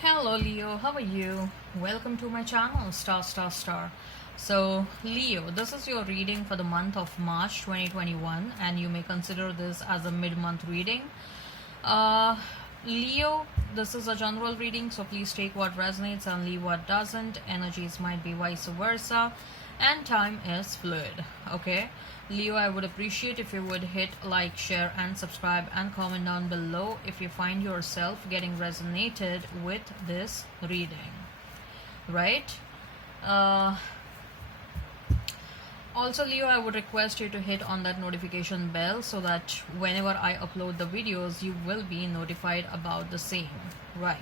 Hello Leo, how are you? Welcome to my channel Star Star Star. So Leo, this is your reading for the month of March 2021 and you may consider this as a mid-month reading. Uh, Leo, this is a general reading, so please take what resonates and leave what doesn't. Energies might be vice versa and time is fluid. Okay, Leo, I would appreciate if you would hit like, share and subscribe and comment down below if you find yourself getting resonated with this reading, right? Also Leo, I would request you to hit on that notification bell so that whenever I upload the videos you will be notified about the same, right?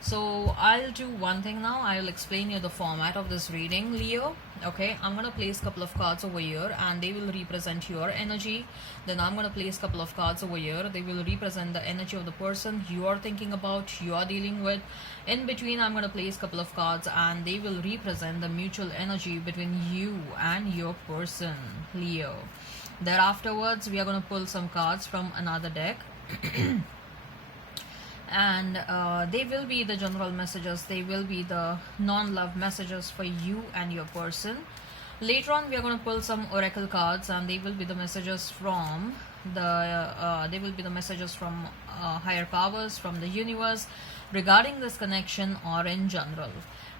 So I'll do one thing now. I'll explain you the format of this reading, Leo. Okay, I'm gonna place a couple of cards over here and they will represent your energy. Then I'm gonna place a couple of cards over here. They will represent the energy of the person you are thinking about, you are dealing with. In between, I'm gonna place a couple of cards and they will represent the mutual energy between you and your person, Leo. Thereafterwards, we are gonna pull some cards from another deck. And they will be the general messages, they will be the non-love messages for you and your person. Later on we are going to pull some oracle cards and they will be the messages from higher powers, from the universe, regarding this connection or in general.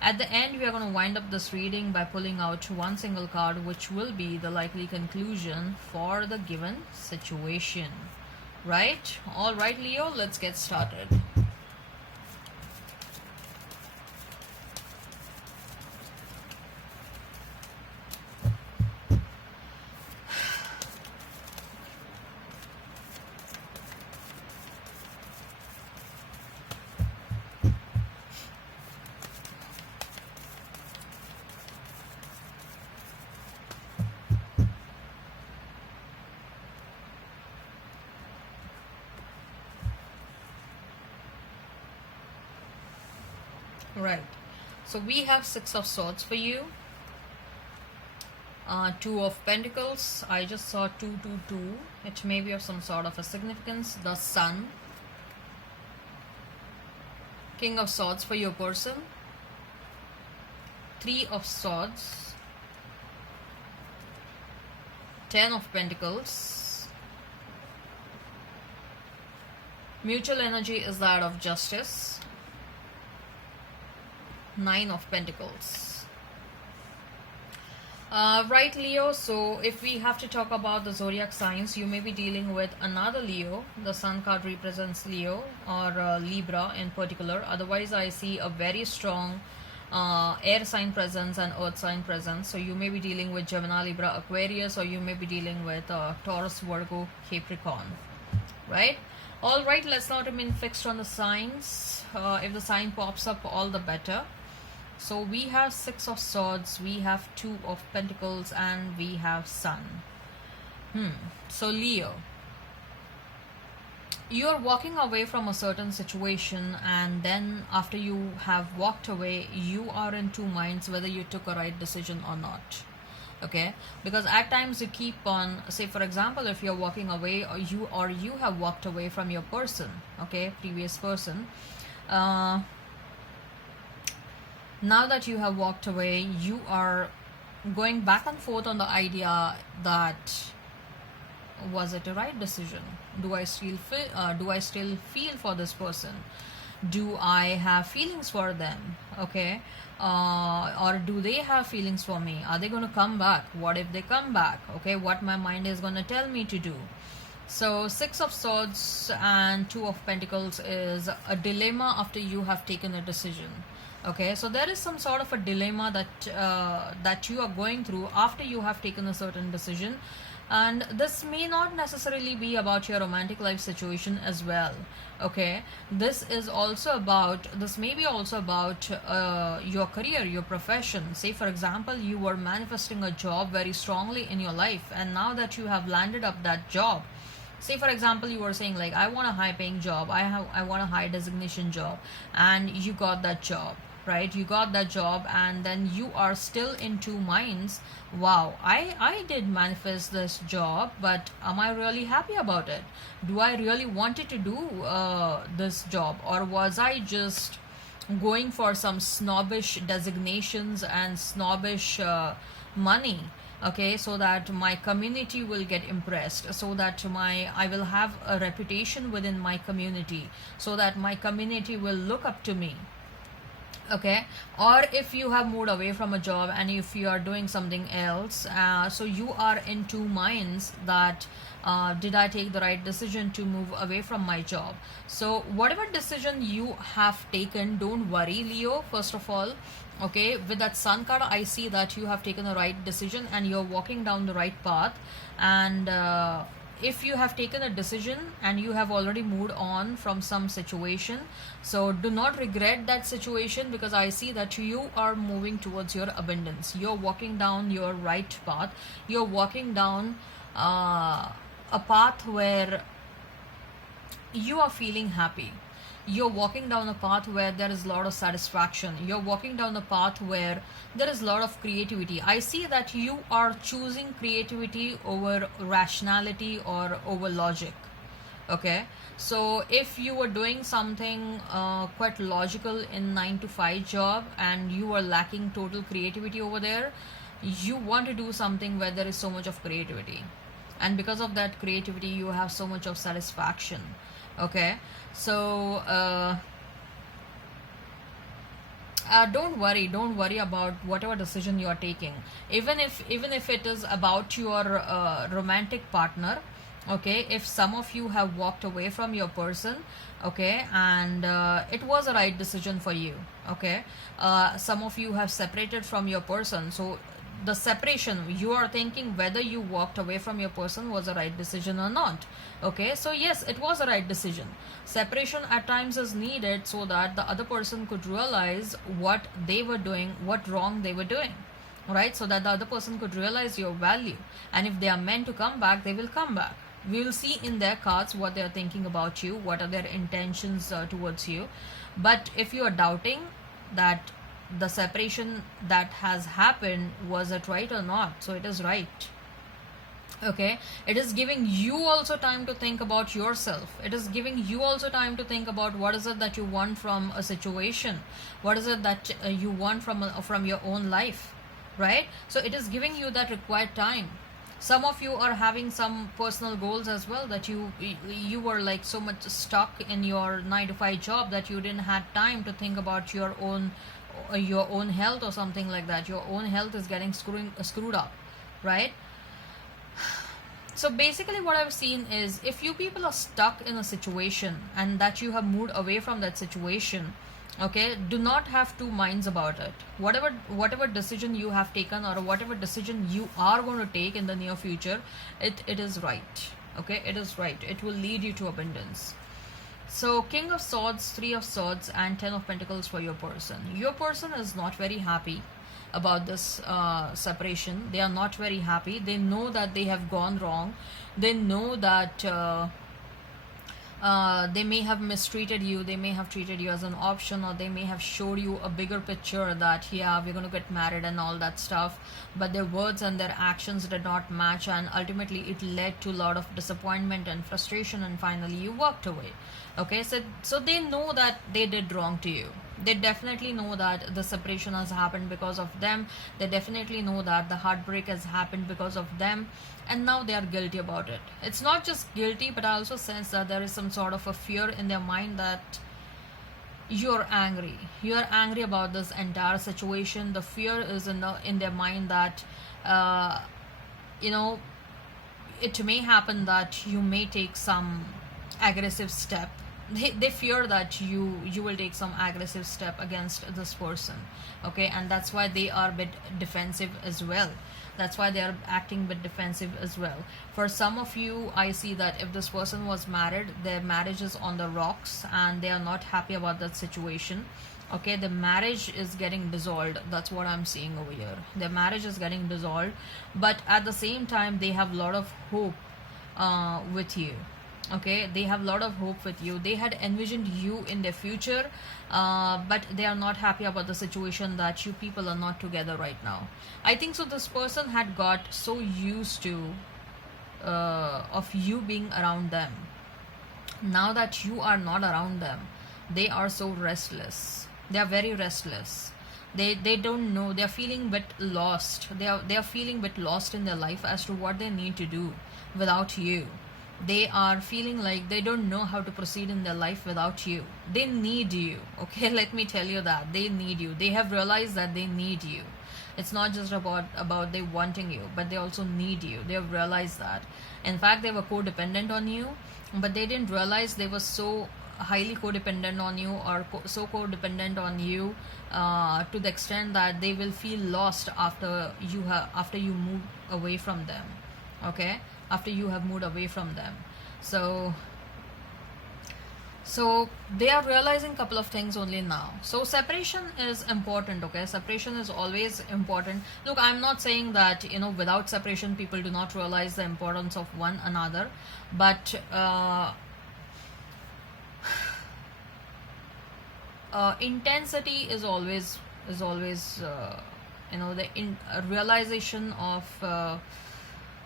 At the end we are going to wind up this reading by pulling out one single card which will be the likely conclusion for the given situation. Right? All right, Leo, let's get started. Right, so we have Six of Swords for you, Two of Pentacles. I just saw 222. It may be of some sort of a significance. The Sun, King of Swords for your person, Three of Swords, Ten of Pentacles. Mutual energy is that of Justice, Nine of Pentacles. Right, Leo, so if we have to talk about the zodiac signs, you may be dealing with another Leo. The Sun card represents Leo or Libra in particular. Otherwise, I see a very strong air sign presence and earth sign presence. So you may be dealing with Gemini, Libra, Aquarius, or you may be dealing with Taurus, Virgo, Capricorn, right? All right, let's not remain fixed on the signs. If the sign pops up, all the better. So we have Six of Swords, we have Two of Pentacles, and we have Sun. So Leo, you are walking away from a certain situation, and then after you have walked away, you are in two minds whether you took a right decision or not. Okay, because at times you keep on, say for example, if you're walking away or you have walked away from your person, okay, previous person, now that you have walked away, you are going back and forth on the idea that was it a right decision? Do I still feel for this person? Do I have feelings for them? Okay, or do they have feelings for me? Are they going to come back? What if they come back? Okay, what my mind is going to tell me to do. So Six of Swords and Two of Pentacles is a dilemma after you have taken a decision. Okay, so there is some sort of a dilemma that you are going through after you have taken a certain decision, and this may not necessarily be about your romantic life situation as well. Okay, this may be also about your career, your profession. Say for example, you were manifesting a job very strongly in your life, and now that you have landed up that job, say for example, you were saying like, I want a high paying job, I want a high designation job, and you got that job, right? You got that job, and then you are still in two minds. Wow, I did manifest this job, but am I really happy about it? Do I really wanted to do this job, or was I just going for some snobbish designations and snobbish money, okay, so that my community will get impressed, so that my I will have a reputation within my community, so that my community will look up to me, okay. Or if you have moved away from a job and if you are doing something else, so you are in two minds that did I take the right decision to move away from my job? So whatever decision you have taken, don't worry, Leo, first of all, okay. With that sun card, I see that you have taken the right decision and you're walking down the right path. And if you have taken a decision and you have already moved on from some situation, so do not regret that situation, because I see that you are moving towards your abundance. You're walking down your right path. You're walking down a path where you are feeling happy. You're walking down a path where there is a lot of satisfaction. You're walking down a path where there is a lot of creativity. I see that you are choosing creativity over rationality or over logic, okay. So if you were doing something quite logical in 9 to 5 job and you are lacking total creativity over there, you want to do something where there is so much of creativity, and because of that creativity you have so much of satisfaction, okay. So don't worry about whatever decision you are taking, even if it is about your romantic partner, okay. If some of you have walked away from your person, okay, and it was a right decision for you, okay. Some of you have separated from your person, so the separation, you are thinking whether you walked away from your person was a right decision or not, okay. So yes, it was a right decision. Separation at times is needed so that the other person could realize what they were doing, what wrong they were doing, right, so that the other person could realize your value, and if they are meant to come back, they will come back. We will see in their cards what they are thinking about you, what are their intentions towards you. But if you are doubting that the separation that has happened, was it right or not, so it is right, okay. It is giving you also time to think about yourself. It is giving you also time to think about what is it that you want from a situation, what is it that you want from your own life, right. So it is giving you that required time. Some of you are having some personal goals as well, that you were like so much stuck in your 9 to 5 job that you didn't have time to think about your own health or something like that. Your own health is getting screwed up, right. So basically what I've seen is, if you people are stuck in a situation and that you have moved away from that situation, okay, do not have two minds about it. Whatever decision you have taken or whatever decision you are going to take in the near future, it is right, okay. It is right. It will lead you to abundance. So King of Swords, 3 of Swords, and 10 of Pentacles for your person. Your person is not very happy about this separation. They are not very happy. They know that they have gone wrong. They know that they may have mistreated you. They may have treated you as an option, or they may have showed you a bigger picture that, yeah, we're going to get married and all that stuff. But their words and their actions did not match, and ultimately it led to a lot of disappointment and frustration, and finally you walked away. Okay, so they know that they did wrong to you. They definitely know that the separation has happened because of them. They definitely know that the heartbreak has happened because of them, and now they are guilty about it. It's not just guilty, but I also sense that there is some sort of a fear in their mind that you're angry. You're angry about this entire situation. The fear is in their mind that you know, it may happen that you may take some aggressive step. They fear that you will take some aggressive step against this person, okay. And that's why they are a bit defensive as well. That's why they are acting a bit defensive as well. For some of you, I see that if this person was married, their marriage is on the rocks and they are not happy about that situation, okay. The marriage is getting dissolved. That's what I'm seeing over here. Their marriage is getting dissolved, but at the same time they have a lot of hope with you, okay. They have a lot of hope with you. They had envisioned you in their future, but they are not happy about the situation that you people are not together right now. I think so this person had got so used to of you being around them. Now that you are not around them, they are so restless, They are very restless. They don't know. They are feeling bit lost. They are feeling bit lost in their life as to what they need to do without you. They are feeling like they don't know how to proceed in their life without you. They need you. Okay, let me tell you that they need you. They have realized that they need you. It's not just about they wanting you, but they also need you. They have realized that. In fact, they were codependent on you, but they didn't realize they were so highly codependent on you, or so codependent on you, to the extent that they will feel lost after you move away from them. Okay, after you have moved away from them. So they are realizing a couple of things only now. So separation is important. Okay, separation is always important. Look, I'm not saying that, without separation people do not realize the importance of one another, but intensity is always realization of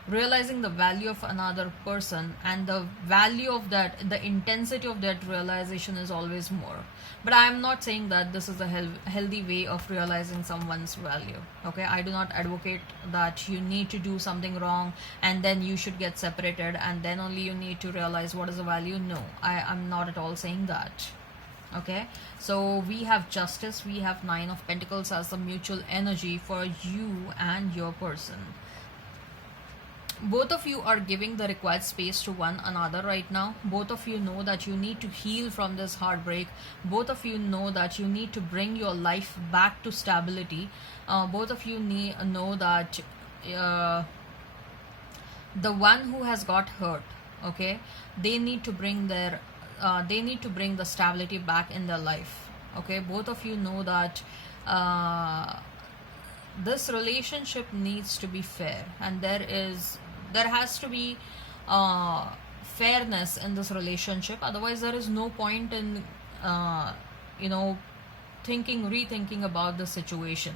realizing the value of another person, and the value of that, the intensity of that realization is always more. But I am not saying that this is a healthy way of realizing someone's value. Okay, I do not advocate that you need to do something wrong and then you should get separated and then only you need to realize what is the value. No, I'm not at all saying that. Okay, so we have justice, we have Nine of Pentacles as the mutual energy for you and your person. Both of you are giving the required space to one another right now. Both of you know that you need to heal from this heartbreak. Both of you know that you need to bring your life back to stability. Both of you know that the one who has got hurt, okay, they need to bring the stability back in their life. Okay, both of you know that this relationship needs to be fair, and there has to be fairness in this relationship. Otherwise there is no point in rethinking about the situation.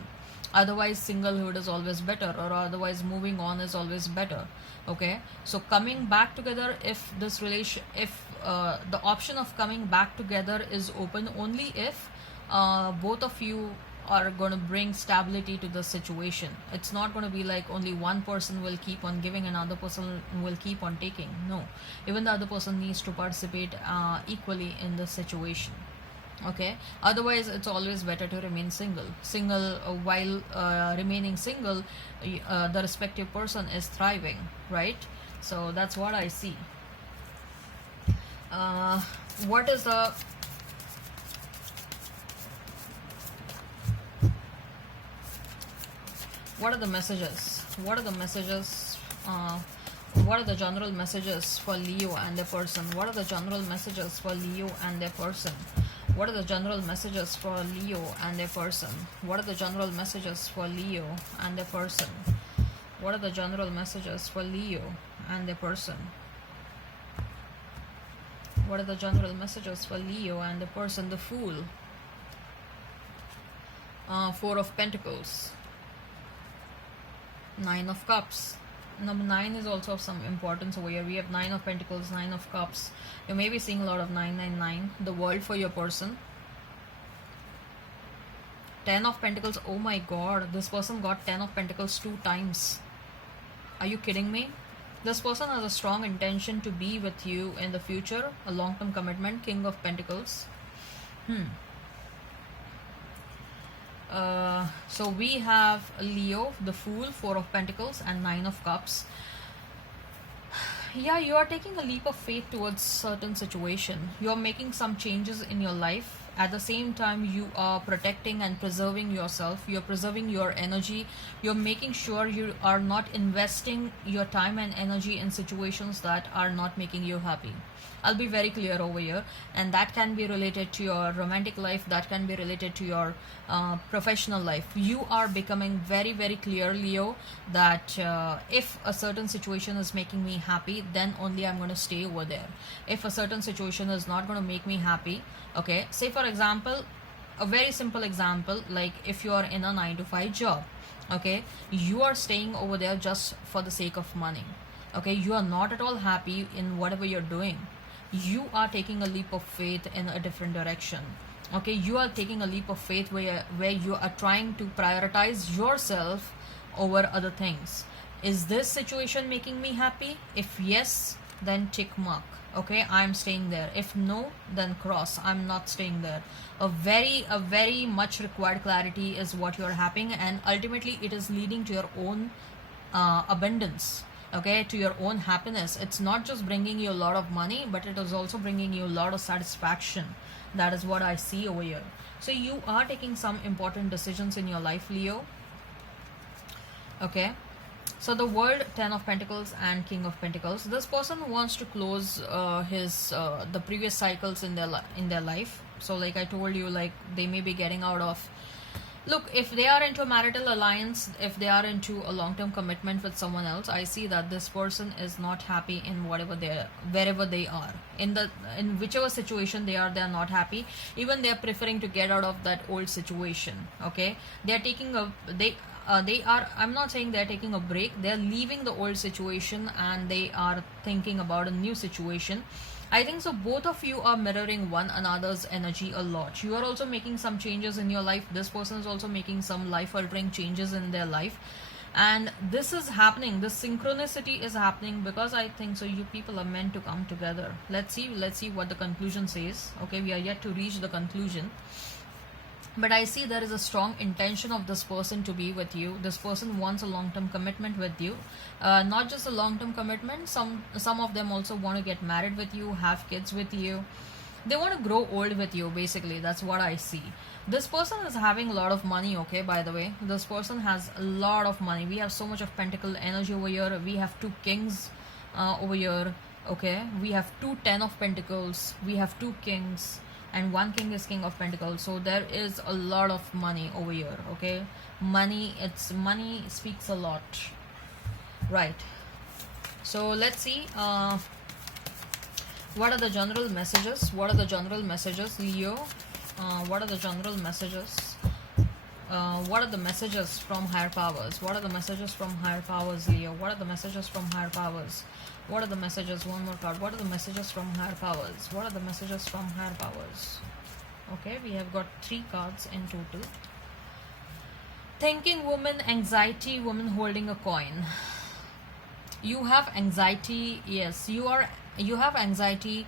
Otherwise singlehood is always better, or otherwise moving on is always better. Okay, so coming back together, if the option of coming back together is open only if both of you are going to bring stability to the situation. It's not going to be like only one person will keep on giving, another person will keep on taking. No, even the other person needs to participate equally in the situation. Okay, otherwise it's always better to remain single. While remaining single, the respective person is thriving, right? So that's what I see. What are the messages? What are the messages? What are the general messages for Leo and their person? What are the general messages for Leo and their person? What are the general messages for Leo and their person? What are the general messages for Leo and their person? What are the general messages for Leo and their person? What are the general messages for Leo and the person? The Fool. Four of Pentacles. Nine of Cups. Number 9 is also of some importance over here. We have 9 of Pentacles, 9 of Cups. You may be seeing a lot of 999. The World for your person. 10 of Pentacles. Oh my god, this person got 10 of Pentacles 2 times. Are you kidding me? This person has a strong intention to be with you in the future. A long-term commitment. King of Pentacles. So we have Leo, the Fool, 4 of Pentacles and 9 of Cups. Yeah, you are taking a leap of faith towards certain situation. You are making some changes in your life. At the same time, you are protecting and preserving yourself. You're preserving your energy. You're making sure you are not investing your time and energy in situations that are not making you happy. I'll be very clear over here, and that can be related to your romantic life, that can be related to your professional life. You are becoming very, very clear, Leo, that if a certain situation is making me happy, then only I'm going to stay over there. If a certain situation is not going to make me happy, okay, say for example, a very simple example, like if you are in a 9-to-5 job, okay, you are staying over there just for the sake of money. Okay, you are not at all happy in whatever you're doing. You are taking a leap of faith in a different direction. Okay, you are taking a leap of faith where you are trying to prioritize yourself over other things. Is this situation making me happy? If yes, then tick mark. Okay, I'm staying there. If no, then cross. I'm not staying there. A very much required clarity is what you're having, and ultimately it is leading to your own abundance. Okay, to your own happiness. It's not just bringing you a lot of money, but it is also bringing you a lot of satisfaction. That is what I see over here. So you are taking some important decisions in your life, Leo. Okay, so the World, 10 of Pentacles and King of Pentacles. This person wants to close his the previous cycles in their life. So like I told you, like they may be getting out of. Look, if they are into a marital alliance, if they are into a long-term commitment with someone else, I see that this person is not happy in wherever they are. In whichever situation they are not happy. Even they are preferring to get out of that old situation. Okay, they are taking a they are, I'm not saying they're taking a break, they're leaving the old situation and they are thinking about a new situation. I think so both of you are mirroring one another's energy a lot. You are also making some changes in your life. This person is also making some life altering changes in their life. And this is happening, this synchronicity is happening because I think so you people are meant to come together. Let's see what the conclusion says. Okay, we are yet to reach the conclusion. But I see there is a strong intention of this person to be with you. This person wants a long-term commitment with you. Not just a long-term commitment. Some of them also want to get married with you, have kids with you. They want to grow old with you, basically. That's what I see. This person is having a lot of money, okay, by the way. This person has a lot of money. We have so much of pentacle energy over here. We have two kings over here, okay. We have two 10 of pentacles. We have two kings. And one king is King of Pentacles. So there is a lot of money over here. Okay, money speaks a lot, right? So let's see what are the general messages. What are the general messages, Leo? What are the general messages? What are the messages from higher powers? What are the messages from higher powers, Leo? What are the messages from higher powers? What are the messages? One more card. What are the messages from higher powers? What are the messages from higher powers? Okay, we have got 3 cards in total. Thinking woman, anxiety woman holding a coin. You have anxiety. Yes, you have anxiety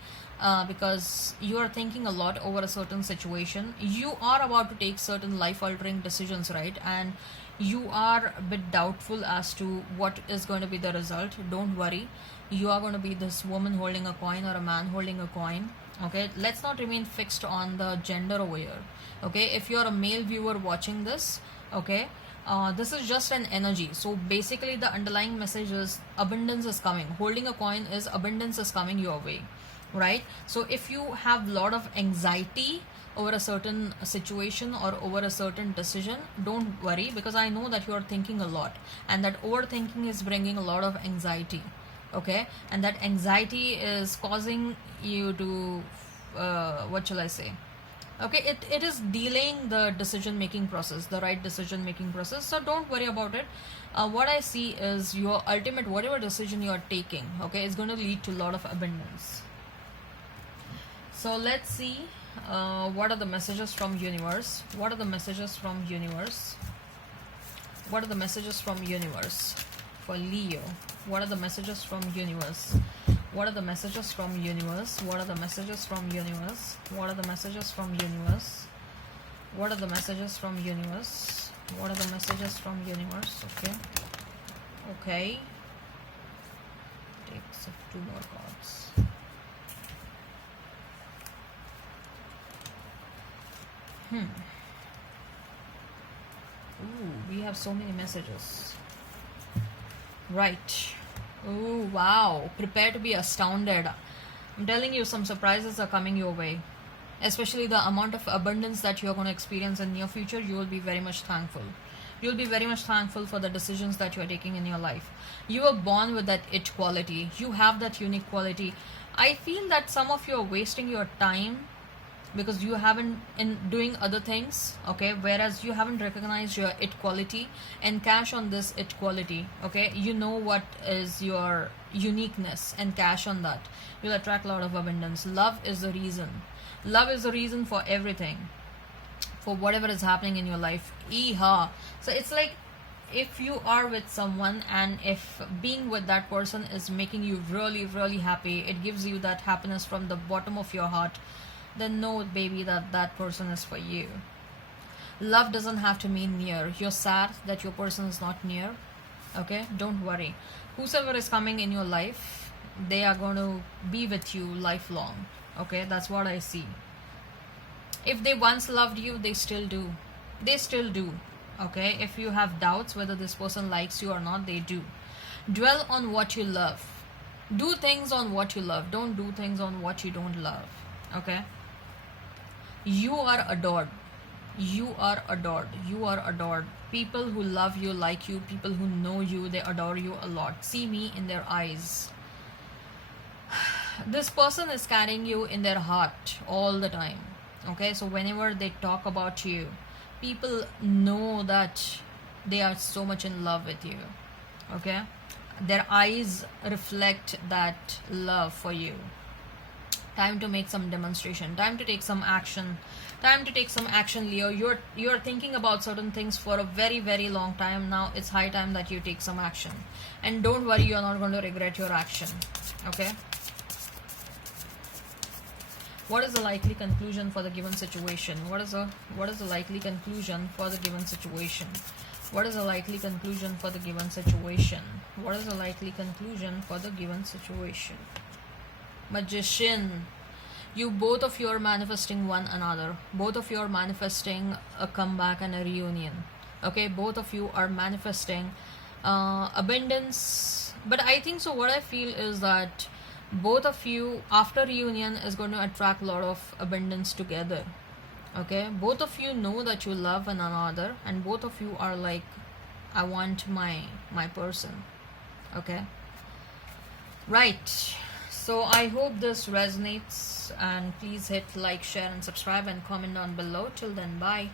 because you are thinking a lot over a certain situation. You are about to take certain life altering decisions, right? And you are a bit doubtful as to what is going to be the result. Don't worry, you are going to be this woman holding a coin or a man holding a coin. Okay, let's not remain fixed on the gender over here. Okay, if you're a male viewer watching this, okay, this is just an energy. So basically the underlying message is abundance is coming. Holding a coin is abundance is coming your way, right? So if you have a lot of anxiety over a certain situation or over a certain decision, don't worry, because I know that you are thinking a lot, and that overthinking is bringing a lot of anxiety. Okay, and that anxiety is causing you to what shall I say, okay, it is delaying the decision making process, the right decision making process. So don't worry about it. What I see is your ultimate, whatever decision you are taking, okay, is going to lead to a lot of abundance. So let's see what are the messages from universe. What are the messages from universe? What are the messages from universe for Leo? What are the messages from universe? What are the messages from universe? What are the messages from universe? What are the messages from universe? What are the messages from universe? What are the messages from universe? Okay. Okay. Take 2 more cards. Ooh, we have so many messages. Right. Oh, wow. Prepare to be astounded. I'm telling you, some surprises are coming your way. Especially the amount of abundance that you're going to experience in near future, you will be very much thankful. You'll be very much thankful for the decisions that you're taking in your life. You were born with that it quality. You have that unique quality. I feel that some of you are wasting your time because you haven't in doing other things, okay, whereas you haven't recognized your it quality and cash on this it quality. Okay, you know what is your uniqueness and cash on that. You'll attract a lot of abundance. Love is the reason. Love is the reason for everything, for whatever is happening in your life. Eha. So it's like, if you are with someone and if being with that person is making you really really happy, it gives you that happiness from the bottom of your heart, then know, baby, that that person is for you. Love doesn't have to mean near. You're sad that your person is not near, okay? Don't worry. Whosoever is coming in your life, they are going to be with you lifelong, okay? That's what I see. If they once loved you, they still do. They still do, okay? If you have doubts whether this person likes you or not, they do. Dwell on what you love. Do things on what you love. Don't do things on what you don't love, okay? You are adored. You are adored. You are adored. People who love you, like you, people who know you, they adore you a lot. See me in their eyes. This person is carrying you in their heart all the time, okay? So whenever they talk about you, people know that they are so much in love with you, okay? Their eyes reflect that love for you. Time to make some demonstration, time to take some action, time to take some action, Leo. You're thinking about certain things for a very very long time now. It's high time that you take some action, and don't worry, you're not going to regret your action, okay? What is the likely conclusion for the given situation? What is the likely conclusion for the given situation? What is the likely conclusion for the given situation? What is the likely conclusion for the given situation? Magician. You, both of you are manifesting one another. Both of you are manifesting a comeback and a reunion, okay? Both of you are manifesting abundance. But I think so, what I feel is that both of you after reunion is going to attract a lot of abundance together, okay? Both of you know that you love one another, and both of you are like, I want my person, okay? Right. So I hope this resonates, and please hit like, share and subscribe and comment down below. Till then, bye.